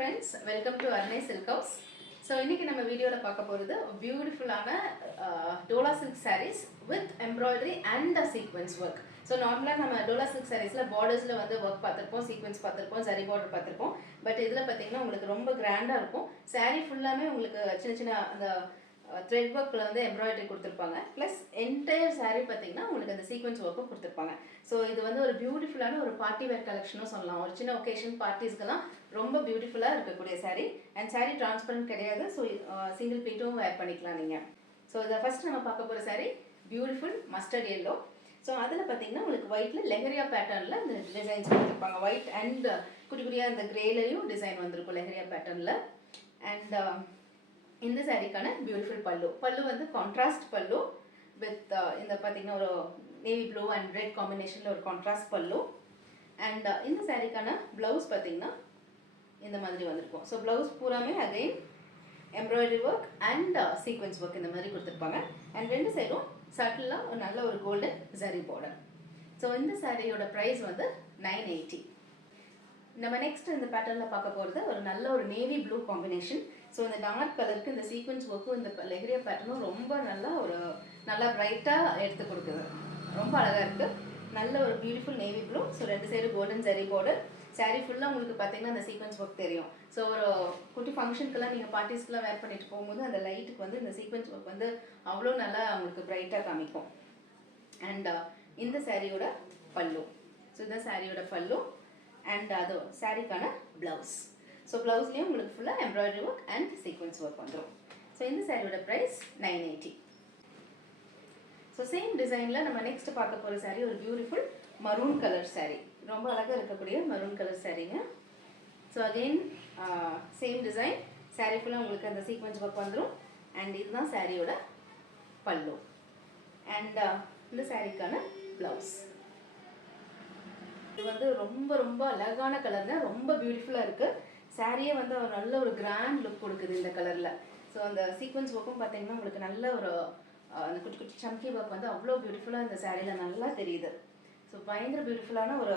friends, welcome to Arnay Silk House. So இன்னைக்கு நம்ம வீடியோல பார்க்க போறது பியூட்டிஃபுல்லான Dola silk sarees with embroidery and the sequence work. So நார்மலா நம்ம டோலா silk sariesல bordersல வந்து work பார்த்திருப்போம், sequence பார்த்திருப்போம், zari border பார்த்திருப்போம். பட் இதுல பாத்தீங்கன்னா உங்களுக்கு ரொம்ப கிராண்டா இருக்கும். saree ஃபுல்லாமே உங்களுக்கு சின்ன சின்ன அந்த thread workல வந்து embroidery கொடுத்திருப்பாங்க. plus entire saree பாத்தீங்கன்னா உங்களுக்கு அந்த sequence work கொடுத்திருப்பாங்க. So இது வந்து ஒரு பியூட்டிஃபுல்லான ஒரு பார்ட்டி வேர் கலெக்ஷனும் சொல்லலாம். ஒரு சின்ன ஒகேஷன் பார்ட்டிஸ்க்குலாம் ரொம்ப பியூட்டிஃபுல்லா இருக்கக்கூடிய saree and saree transparent கிடையாது. So சிங்கிள் பீட்டும் வேர் பண்ணிக்கலாம் நீங்க. So இத ஃபர்ஸ்ட் நம்ம பார்க்க போற saree beautiful mustard yellow. So அதில் பார்த்தீங்கன்னா உங்களுக்கு ஒயிட்ல லெஹரியா பேட்டர்ன்ல இந்த டிசைன்ஸ் கொடுத்துருப்பாங்க. ஒயிட் அண்ட் குட்டி குட்டியா இந்த கிரேலையும் டிசைன் வந்திருக்கும் லெஹரியா பேட்டர்ன்ல. அண்ட் இந்த சாரிக்கான பியூட்டிஃபுல் பல்லு வந்து கான்ட்ராஸ்ட் பல்லு வித் இந்த பார்த்தீங்கன்னா ஒரு நேவி ப்ளூ அண்ட் ரெட் காம்பினேஷனில் ஒரு கான்ட்ராஸ்ட் பல்லு. அண்ட் இந்த சாரிக்கான ப்ளவுஸ் பார்த்தீங்கன்னா இந்த மாதிரி வந்திருக்கும். ஸோ ப்ளவுஸ் பூராமே again embroidery work and sequins work இந்த மாதிரி கொடுத்துருப்பாங்க. அண்ட் ரெண்டு சைடும் சட்டிலாக ஒரு நல்ல ஒரு கோல்டன் ஜரி பார்டர். ஸோ இந்த சாரியோட ப்ரைஸ் வந்து 980. நம்ம நெக்ஸ்ட் இந்த பேட்டர்னில் பார்க்க போகிறது ஒரு நல்ல ஒரு நேவி ப்ளூ காம்பினேஷன். ஸோ இந்த டார்க் கலருக்கு இந்த சீக்வன்ஸ் ஒர்க்கும் இந்த லெஹரியா பேட்டர்னும் ரொம்ப நல்லா பிரைட்டாக எடுத்து கொடுக்குது. ரொம்ப அழகாக இருக்குது. நல்ல ஒரு பியூட்டிஃபுல் நேவி ப்ளூ. ஸோ ரெண்டு side golden zari border. Sari ஃபுல்லாக உங்களுக்கு பார்த்தீங்கன்னா அந்த சீக்வன்ஸ் ஒர்க் தெரியும். ஸோ ஒரு குட்டி ஃபங்க்ஷனுக்கெல்லாம் நீங்கள் பார்ட்டிஸ்க்கெலாம் வேர் பண்ணிட்டு போகும்போது அந்த லைட்டுக்கு வந்து இந்த சீக்வன்ஸ் ஒர்க் வந்து அவ்வளோ நல்லா உங்களுக்கு பிரைட்டாக காமிக்கும். அண்ட் இந்த சாரியோட பல்லு. ஸோ இந்த சாரியோட பல்லு அண்ட் அது சாரிக்கான ப்ளவுஸ். ஸோ ப்ளவுஸ்லேயும் உங்களுக்கு ஃபுல்லாக embroidery work and sequins work வந்துடும். ஸோ இந்த சாரியோட ப்ரைஸ் 980. ஸோ சேம் டிசைனில் நம்ம நெக்ஸ்ட் பார்க்க போகிற சாரீ ஒரு பியூட்டிஃபுல் மரூன் கலர் சாரீ. ரொம்ப அழகாக இருக்கக்கூடிய மரூன் கலர் சாரீங்க. So again same design. Sari ஃபுல்லாக உங்களுக்கு அந்த சீக்வன்ஸ் ஒர்க் வந்துடும். அண்ட் இதுதான் சாரியோட பல்லு. அண்ட் இந்த சாரீக்கான ப்ளவுஸ். இது வந்து ரொம்ப அழகான கலர்னா ரொம்ப பியூட்டிஃபுல்லாக இருக்குது. சாரியே வந்து நல்ல ஒரு கிராண்ட் லுக் கொடுக்குது இந்த கலரில். ஸோ அந்த சீக்வன்ஸ் ஒர்க்கும் பார்த்தீங்கன்னா உங்களுக்கு நல்ல ஒரு அந்த குட்டி குட்டி சம்கி ஒர்க் வந்து அவ்வளோ பியூட்டிஃபுல்லாக இந்த சாரியில் நல்லா தெரியுது. ஸோ பயங்கர பியூட்டிஃபுல்லான ஒரு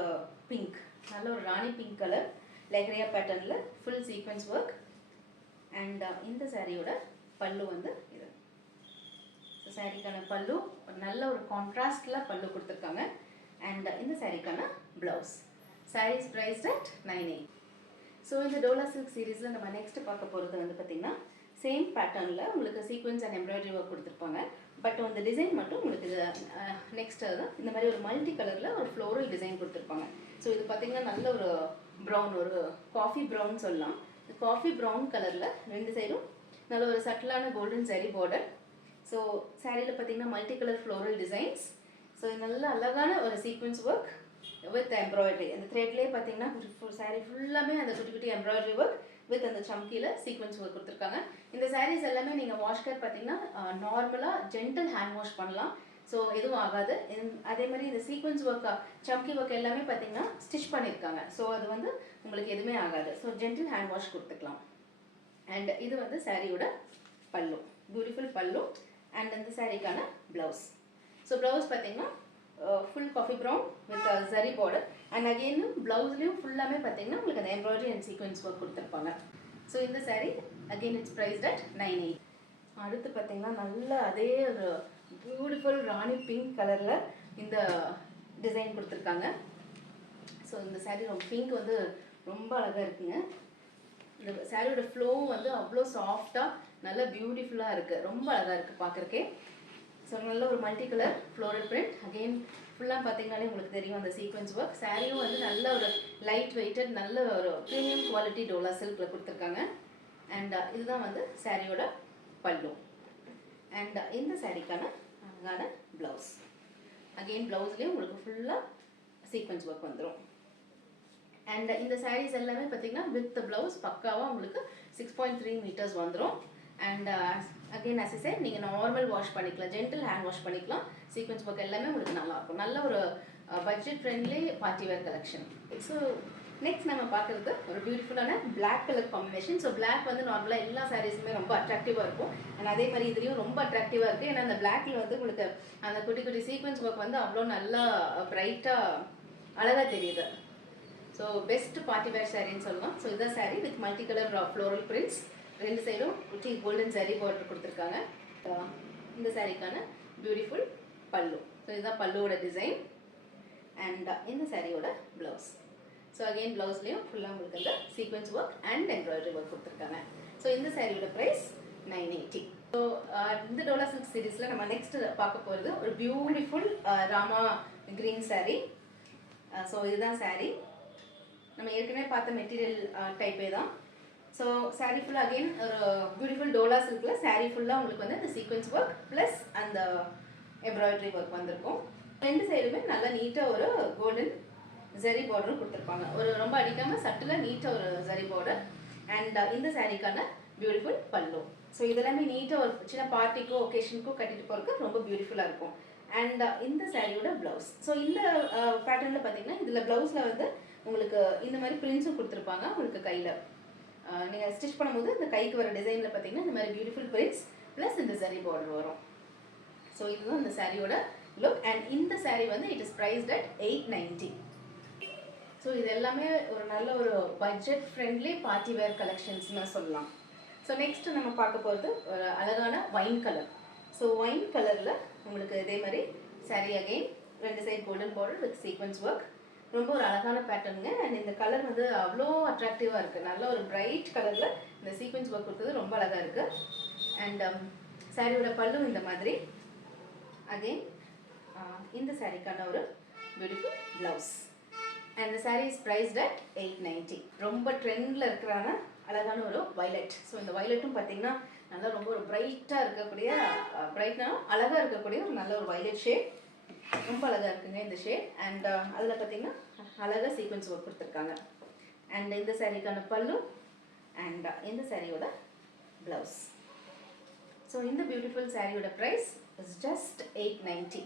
பிங்க், நல்ல ஒரு ராணி பிங்க் கலர் லெஹரியா பேட்டர்னில் ஃபுல் சீக்வன்ஸ் ஒர்க். அண்ட் இந்த சாரியோட பல்லு வந்து இது. ஸோ சாரிக்கான பல்லு நல்ல ஒரு கான்ட்ராஸ்டில் பல்லு கொடுத்துருக்காங்க. அண்ட் இந்த சாரிக்கான blouse. Saris priced at 980. So இந்த டோலா சில்க் சீரீஸில் நம்ம நெக்ஸ்ட் பார்க்க போகிறது வந்து பார்த்திங்கன்னா சேம் பேட்டர்னில் உங்களுக்கு சீக்வன்ஸ் அண்ட் எம்ப்ராய்டரி ஒர்க் கொடுத்துருப்பாங்க. பட் அந்த டிசைன் மட்டும் உங்களுக்கு நெக்ஸ்ட் தான் இந்த மாதிரி ஒரு மல்டி கலரில் ஒரு ஃப்ளோரல் டிசைன் கொடுத்துருப்பாங்க. ஸோ இது பார்த்திங்கன்னா நல்ல ஒரு ப்ரௌன், ஒரு காஃபி ப்ரௌன் சொல்லலாம். காஃபி ப்ரௌன் கலரில் ரெண்டு சைடும் நல்ல ஒரு சட்டிலான கோல்டன் ஜரி பார்டர். ஸோ சாரியில் பார்த்திங்கன்னா multi colour floral designs. So நல்ல அழகான ஒரு சீக்வன்ஸ் ஒர்க் வித் எம்ப்ராய்டரி. அந்த த்ரெட்லேயே பார்த்தீங்கன்னா சாரீ ஃபுல்லாமே அந்த குட்டி குட்டி எம்ப்ராய்டரி ஒர்க் வித் அந்த சம்கியில் சீக்வன்ஸ் ஒர்க் கொடுத்துருக்காங்க. இந்த சாரீஸ் எல்லாமே நீங்கள் வாஷ் கேர் பார்த்தீங்கன்னா நார்மலாக ஜென்டல் ஹேண்ட் வாஷ் பண்ணலாம். ஸோ எதுவும் ஆகாது. அதே மாதிரி இந்த சீக்வன்ஸ் ஒர்க் சம்கி ஒர்க் எல்லாமே பார்த்தீங்கன்னா ஸ்டிச் பண்ணியிருக்காங்க. ஸோ அது வந்து உங்களுக்கு எதுவுமே ஆகாது. ஸோ ஜென்டல் ஹேண்ட் வாஷ் கொடுத்துக்கலாம். அண்ட் இது வந்து சாரியோட பல்லு, பியூட்டிஃபுல் பல்லு. அண்ட் இந்த சாரிக்கான ப்ளவுஸ். ஸோ ப்ளவுஸ் பார்த்தீங்கன்னா full coffee brown with zari border. And again ப்ளவுஸ்லேயும் ஃபுல்லாமே பார்த்தீங்கன்னா உங்களுக்கு அந்த எம்ப்ராய்டரி அண்ட் சீக்வன்ஸ் ஒர்க் கொடுத்துருப்பாங்க. ஸோ இந்த sari again it's priced at 980. அடுத்து பார்த்தீங்கன்னா நல்ல அதே ஒரு பியூட்டிஃபுல் ராணி பிங்க் கலரில் இந்த டிசைன் கொடுத்துருக்காங்க. ஸோ இந்த சாரீ பிங்க் வந்து ரொம்ப அழகாக இருக்குங்க. இந்த சாரியோட ஃப்ளோ வந்து அவ்வளோ சாஃப்டாக நல்ல பியூட்டிஃபுல்லாக இருக்குது. ரொம்ப அழகாக இருக்குது பார்க்குறக்கே. ஸோ நல்ல ஒரு multi colour floral print. Again ஃபுல்லாக பார்த்தீங்கன்னாலே உங்களுக்கு தெரியும் அந்த சீக்வன்ஸ் ஒர்க். சாரியும் வந்து நல்ல ஒரு லைட் வெயிட்டட் நல்ல ஒரு ப்ரீமியம் குவாலிட்டி டோலா சில்கில் கொடுத்துருக்காங்க. அண்ட் இதுதான் வந்து சாரியோட பல்லு. அண்ட் இந்த சாரிக்கான அழகான ப்ளவுஸ். அகெயின் ப்ளவுஸ்லேயும் உங்களுக்கு ஃபுல்லாக சீக்வன்ஸ் ஒர்க் வந்துடும். அண்ட் இந்த சாரீஸ் எல்லாமே பார்த்தீங்கன்னா வித் ப்ளவுஸ் பக்காவாக உங்களுக்கு 6.3 மீட்டர்ஸ் வந்துடும். And again as I said நீங்கள் நார்மல் வாஷ் பண்ணிக்கலாம், ஜென்டல் ஹேண்ட் வாஷ் பண்ணிக்கலாம். சீக்வன்ஸ் ஒர்க் எல்லாமே உங்களுக்கு நல்லாயிருக்கும். நல்ல ஒரு budget friendly party wear collection. So next நம்ம பார்க்குறது ஒரு பியூட்டிஃபுல்லான black colour combination. So black வந்து நார்மலாக எல்லா சாரீஸுமே ரொம்ப அட்ராக்டிவாக இருக்கும். அண்ட் அதே மாதிரி இதுலேயும் ரொம்ப அட்ராக்டிவாக இருக்குது. ஏன்னா அந்த பிளாக்ல வந்து உங்களுக்கு அந்த குட்டி குட்டி சீக்வன்ஸ் ஒர்க் வந்து அவ்வளோ நல்லா பிரைட்டாக அழகாக தெரியுது. ஸோ பெஸ்ட் பார்ட்டி வேர் சாரின்னு சொல்லலாம். ஸோ இதுதான் sari with multi colour floral prints, ரெண்டு சைடும் குட்டி கோல்டன் சாரீ பார்டர் கொடுத்துருக்காங்க. இந்த சாரீக்கான பியூட்டிஃபுல் பல்லு. ஸோ இதுதான் பல்லுவோட டிசைன் அண்ட் இந்த சாரியோட ப்ளவுஸ். ஸோ அகெயின் ப்ளவுஸ்லேயும் ஃபுல்லாக உங்களுக்கு அந்த sequence work and embroidery work கொடுத்துருக்காங்க. ஸோ இந்த சாரியோட ப்ரைஸ் 980. ஸோ இந்த டோலா சில்க் சீரீஸில் நம்ம நெக்ஸ்ட் பார்க்க போகிறது ஒரு beautiful Rama green sari. So இதுதான் சாரீ. நம்ம ஏற்கனவே பார்த்த மெட்டீரியல் டைப்பே தான். ஸோ சாரீ ஃபுல்லாக அகெயின் ஒரு பியூட்டிஃபுல் டோலா சில்கில் சாரீ ஃபுல்லாக உங்களுக்கு வந்து இந்த சீக்வன்ஸ் ஒர்க் ப்ளஸ் அந்த எம்ப்ராய்டரி ஒர்க் வந்திருக்கும். ரெண்டு சைடுமே நல்லா நீட்டாக ஒரு கோல்டன் ஜரி பார்டரும் கொடுத்துருப்பாங்க. ஒரு ரொம்ப அடிக்காமல் சட்டில் நீட்டாக ஒரு ஜரி பார்டர் அண்ட் இந்த சாரீக்கான பியூட்டிஃபுல் பல்லு. ஸோ இதெல்லாமே நீட்டாக ஒரு சின்ன பார்ட்டிக்கோ ஒகேஷனுக்கோ கட்டிட்டு போகிறதுக்கு ரொம்ப பியூட்டிஃபுல்லாக இருக்கும். அண்ட் இந்த சாரியோட ப்ளவுஸ். ஸோ இந்த பேட்டர்னில் பார்த்தீங்கன்னா இதில் ப்ளவுஸில் வந்து உங்களுக்கு இந்த மாதிரி பிரிண்ட்ஸும் கொடுத்துருப்பாங்க. உங்களுக்கு கையில் நீங்கள் ஸ்டிச் பண்ணும்போது இந்த கைக்கு வர டிசைனில் பார்த்தீங்கன்னா இந்த மாதிரி பியூட்டிஃபுல் பிரிண்ட்ஸ் ப்ளஸ் இந்த ஜரி பார்டர் வரும். ஸோ இதுதான் இந்த சாரியோட லுக் அண்ட் இந்த சாரீ வந்து it is prized at 890. So இது எல்லாமே ஒரு நல்ல ஒரு பட்ஜெட் ஃப்ரெண்ட்லி பார்ட்டி வேர் கலெக்ஷன்ஸ்னு சொல்லலாம். ஸோ நெக்ஸ்ட் நம்ம பார்க்க போகிறது ஒரு அழகான ஒயின் கலர். ஸோ ஒயின் கலரில் உங்களுக்கு இதே மாதிரி சாரீ அகெயின் ரெண்டு side golden border with sequins work. ரொம்ப ஒரு அழகான பேட்டர்னுங்க அண்ட் இந்த கலர் வந்து அவ்வளோ அட்ராக்டிவாக இருக்குது. நல்ல ஒரு பிரைட் கலரில் இந்த சீக்வன்ஸ் ஒர்க் கொடுத்தது ரொம்ப அழகாக இருக்குது. அண்ட் சாரியோட பல்லு இந்த மாதிரி அகெயின் இந்த சாரீக்கான ஒரு பியூட்டிஃபுல் ப்ளவுஸ் அண்ட் இந்த சாரீ இஸ் ப்ரைஸ்ட் அட் 890. ரொம்ப ட்ரெண்டில் இருக்கிறான அழகான ஒரு வயலட். ஸோ இந்த வயலட்டும் பார்த்தீங்கன்னா நல்லா ரொம்ப ஒரு பிரைட்டாக இருக்கக்கூடிய பிரைட்னா அழகாக இருக்கக்கூடிய ஒரு நல்ல ஒரு வயலட் ஷேட். ரொம்ப அழகாக இருக்குங்க இந்த ஷேட். அண்ட் அதில் பார்த்தீங்கன்னா அழகாக சீக்வன்ஸ் ஒர்க் கொடுத்துருக்காங்க. அண்ட் இந்த சாரீக்கான பல்லு அண்ட் இந்த சாரியோட ப்ளவுஸ். ஸோ இந்த பியூட்டிஃபுல் சாரியோட ப்ரைஸ் இஸ் ஜஸ்ட் 890.